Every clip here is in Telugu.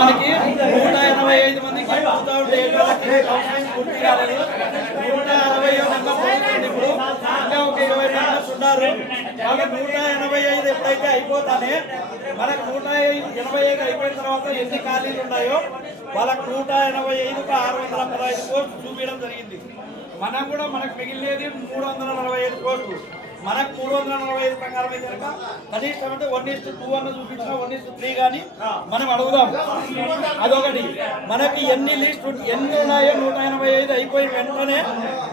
మనకి 185 మందికి పూర్తి కాలేదు. 160 నెంబర్ ఇప్పుడు ఇంకా ఒక 20 మెంబర్స్ ఉన్నారు. వాళ్ళకి 185 ఎప్పుడైతే అయిపోతానే మనకు 185 అయిపోయిన తర్వాత ఎన్ని ఖాళీలు ఉన్నాయో వాళ్ళకి 185కు 615 పోస్టులు చూపించడం జరిగింది. మనం కూడా మనకు మిగిలినది 345 పోస్టులు. మనకు 345 ప్రకారం అయితే కనుక కనీసం అంటే 1:2 అన్న చూపించిన 1:3 కానీ మనం అడుగుదాం. అదొకటి. మనకి ఎన్ని ఉన్నాయో 185 అయిపోయిన వెంటనే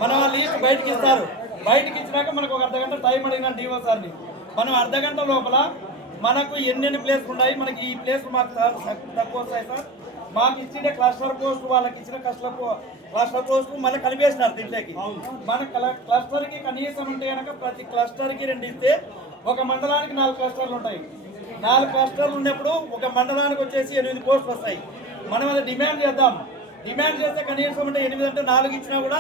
మనం ఆ లిస్ట్ బయటకి ఇస్తారు. బయటకి ఇచ్చినాక మనకు ఒక అర్ధగంట టైం అడిగిన డిఓ సార్ని మనం అర్ధగంట లోపల మనకు ఎన్ని ప్లేస్లు ఉన్నాయి, మనకి ఈ ప్లేస్ మాకు తక్కువ వస్తాయి సార్, మాకు ఇచ్చిన క్లస్టర్ పోస్ట్ వాళ్ళకి ఇచ్చిన క్లస్టర్ పోస్ట్ మళ్ళీ కలిపేసినారు దీంట్లోకి. మన క్లస్టర్కి కనీసం ఉంటే కనుక ప్రతి క్లస్టర్కి 2 ఇస్తే ఒక మండలానికి 4 క్లస్టర్లు ఉంటాయి. 4 క్లస్టర్లు ఉన్నప్పుడు ఒక మండలానికి వచ్చేసి 8 పోస్టులు వస్తాయి. మనం అది డిమాండ్ చేద్దాం. డిమాండ్ చేస్తే కనీసం అంటే 8 అంటే 4 ఇచ్చినా కూడా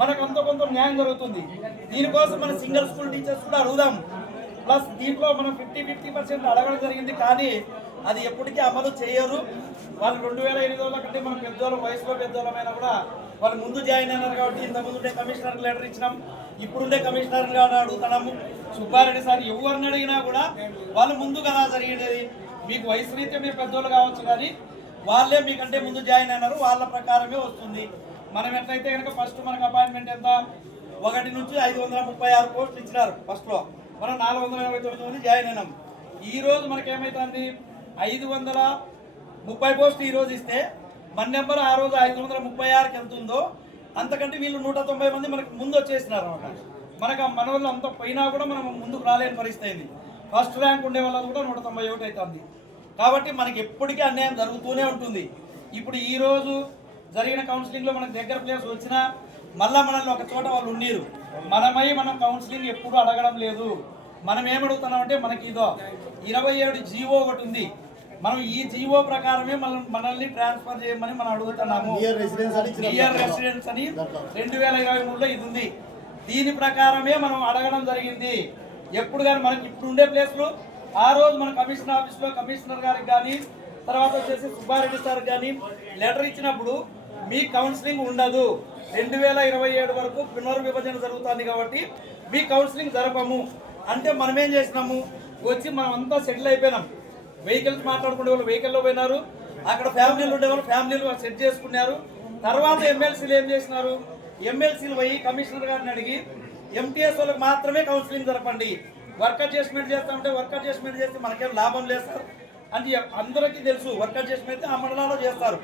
మనకు అంత కొంత న్యాయం జరుగుతుంది. దీనికోసం మన సింగిల్ స్కూల్ టీచర్స్ కూడా అడుగుదాం. ప్లస్ దీంట్లో మనం 50% అడగడం జరిగింది, కానీ అది ఎప్పటికీ అమలు చేయరు. వాళ్ళు 2008 కంటే మనం పెద్దోళ్ళం, వయసులో పెద్దోళ్ళమైనా కూడా వాళ్ళు ముందు జాయిన్ అయినారు కాబట్టి ఇంతకుముందు ఉండే కమిషనర్కి లెటర్ ఇచ్చినాం, ఇప్పుడుండే కమిషనర్ గారు అడుగుతున్నాము. సుబ్బారెడ్డి సార్ ఎవరిని అడిగినా కూడా వాళ్ళు ముందు కదా జరిగేది. మీకు వయసు రీత్యా మీరు పెద్దోళ్ళు కావచ్చు, కానీ వాళ్ళే మీకంటే ముందు జాయిన్ అయినారు, వాళ్ళ ప్రకారమే వస్తుంది. మనం ఎట్లయితే కనుక ఫస్ట్ మనకు అపాయింట్మెంట్ ఎంత 1 నుంచి 536 పోస్టులు ఇచ్చినారు. ఫస్ట్లో మనం 489 మంది జాయిన్ అయినాం. ఈరోజు మనకేమవుతుంది 530 పోస్టులు ఈరోజు ఇస్తే మన నెంబర్ ఆ రోజు 536కి ఎంత ఉందో అంతకంటే వీళ్ళు 190 మంది మనకు ముందు వచ్చేసినారు అనమాట. మనకు మన వాళ్ళు అంత పోయినా కూడా మనం ముందుకు రాలేని పరిస్థితి అయింది. ఫస్ట్ ర్యాంక్ ఉండే వాళ్ళది కూడా 191 అవుతుంది. కాబట్టి మనకి ఎప్పటికీ అన్యాయం జరుగుతూనే ఉంటుంది. ఇప్పుడు ఈరోజు జరిగిన కౌన్సిలింగ్లో మనకు దగ్గర ప్లేస్ వచ్చినా మళ్ళీ మనల్ని ఒక చోట వాళ్ళు ఉండీరు. మనం కౌన్సిలింగ్ ఎప్పుడు అడగడం లేదు. మనం ఏమడుగుతున్నామంటే మనకి ఇదో 27 జీవో ఒకటి ఉంది. మనం ఈ జీవో ప్రకారమే మనల్ని ట్రాన్స్ఫర్ చేయమని మనం అడుగుతున్నాము. నియర్ రెసిడెన్స్ అని 2023లో ఇది ఉంది. దీని ప్రకారమే మనం అడగడం జరిగింది. ఎప్పుడు కానీ మనకి ఇప్పుడు ఉండే ప్లేస్లు ఆ రోజు మన కమిషనర్ ఆఫీస్లో కమిషనర్ గారికి కానీ తర్వాత వచ్చేసి సుబ్బారెడ్డి సార్ కానీ లెటర్ ఇచ్చినప్పుడు మీ కౌన్సిలింగ్ ఉండదు, 2027 వరకు పునర్విభజన జరుగుతుంది కాబట్టి మీ కౌన్సిలింగ్ జరపము అంటే మనం ఏం చేసినాము, వచ్చి మనం అంతా సెటిల్ అయిపోయినాం. వెహికల్స్ మాట్లాడుకునే వాళ్ళు వెహికల్లో పోయినారు, అక్కడ ఫ్యామిలీలు ఉండేవాళ్ళు ఫ్యామిలీలు సెట్ చేసుకున్నారు. తర్వాత ఎమ్మెల్సీలు ఏం చేసినారు, ఎమ్మెల్సీలు పోయి కమిషనర్ గారిని అడిగి ఎంటీఎస్ వాళ్ళకి మాత్రమే కౌన్సిలింగ్ జరపండి, వర్క్ అడ్జస్ట్మెంట్ చేస్తామంటే వర్క్ అడ్జస్ట్మెంట్ చేస్తే మనకేం లాభం లేదు సార్ అని అందరికీ తెలుసు. వర్క్ అడ్జస్ట్మెంట్ ఆ మండలాల్లో చేస్తారు.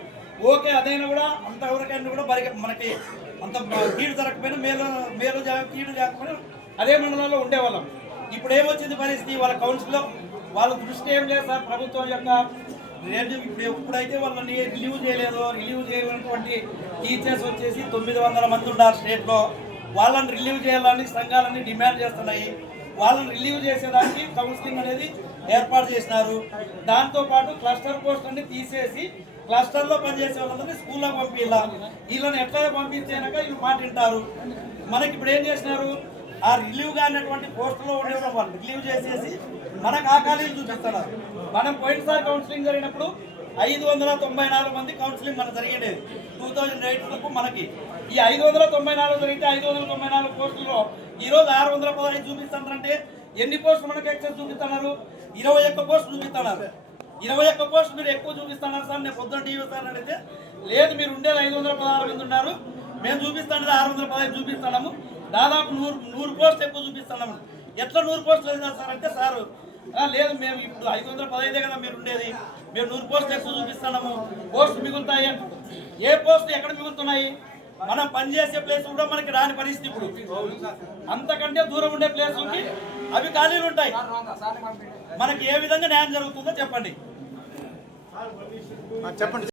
ఓకే, అదైనా కూడా అంతవరకైనా కూడా మనకి అంత కీడు జరగకపోయినా మేలు కీడు లేకపోయినా అదే మండలంలో ఉండేవాళ్ళం. ఇప్పుడు ఏమొచ్చింది పరిస్థితి, వాళ్ళ కౌన్సిల్లో వాళ్ళ దృష్టి ఏం లేదు సార్. ప్రభుత్వం యొక్క ఇప్పుడు ఎప్పుడైతే వాళ్ళని రిలీవ్ చేయలేనటువంటి టీచర్స్ వచ్చేసి 900 మంది ఉన్నారు స్టేట్లో. వాళ్ళని రిలీవ్ చేయాలని సంఘాలన్నీ డిమాండ్ చేస్తున్నాయి. వాళ్ళని రిలీవ్ చేసేదానికి కౌన్సిలింగ్ అనేది ఏర్పాటు చేసినారు. దాంతోపాటు క్లస్టర్ పోస్ట్ అన్ని తీసేసి క్లస్టర్లో పనిచేసే వాళ్ళందరినీ స్కూల్లో పంపించాలి. వీళ్ళని ఎట్లా పంపించాక వీళ్ళు మాట వింటారు. మనకి ఇప్పుడు ఏం చేసినారు, ఆ రిలీవ్ కానటువంటి పోస్టులో ఉండే వాళ్ళు రిలీవ్ చేసేసి మనకు ఆ ఖాళీలు చూపిస్తున్నారు. మనం పోయినసారి కౌన్సిలింగ్ జరిగినప్పుడు 594 మంది కౌన్సిలింగ్ మనకు జరిగేది 2008 మనకి. ఈ 594 జరిగితే 594 పోస్టుల్లో ఈరోజు 615 చూపిస్తున్నారంటే ఎన్ని పోస్టులు మనకు ఎక్సెస్ చూపిస్తున్నారు, 21 పోస్టులు చూపిస్తున్నారు. 21 పోస్టులు మీరు ఎక్కువ చూపిస్తున్నారు సార్. నేను పొద్దున్న టీవీ సార్ అడిగితే లేదు, మీరు ఉండేది 516 మంది ఉన్నారు, మేము చూపిస్తాను 615 చూపిస్తున్నాము, దాదాపు 100 పోస్టులు ఎక్కువ చూపిస్తున్నాము. ఎట్లా 100 పోస్టులు లేదు సార్ అంటే సార్ లేదు, మేము ఇప్పుడు 515 కదా మీరు ఉండేది, మేము 100 పోస్టులు ఎక్కువ చూపిస్తున్నాము, పోస్టులు మిగులుతాయి అంటారు. ఏ పోస్టులు ఎక్కడ మిగులుతున్నాయి, మనం పనిచేసే ప్లేస్ కూడా మనకి రాని పరిస్థితి. ఇప్పుడు అంతకంటే దూరం ఉండే ప్లేసులకి అవి ఖాళీలు ఉంటాయి. మనకి ఏ విధంగా న్యాయం జరుగుతుందో చెప్పండి.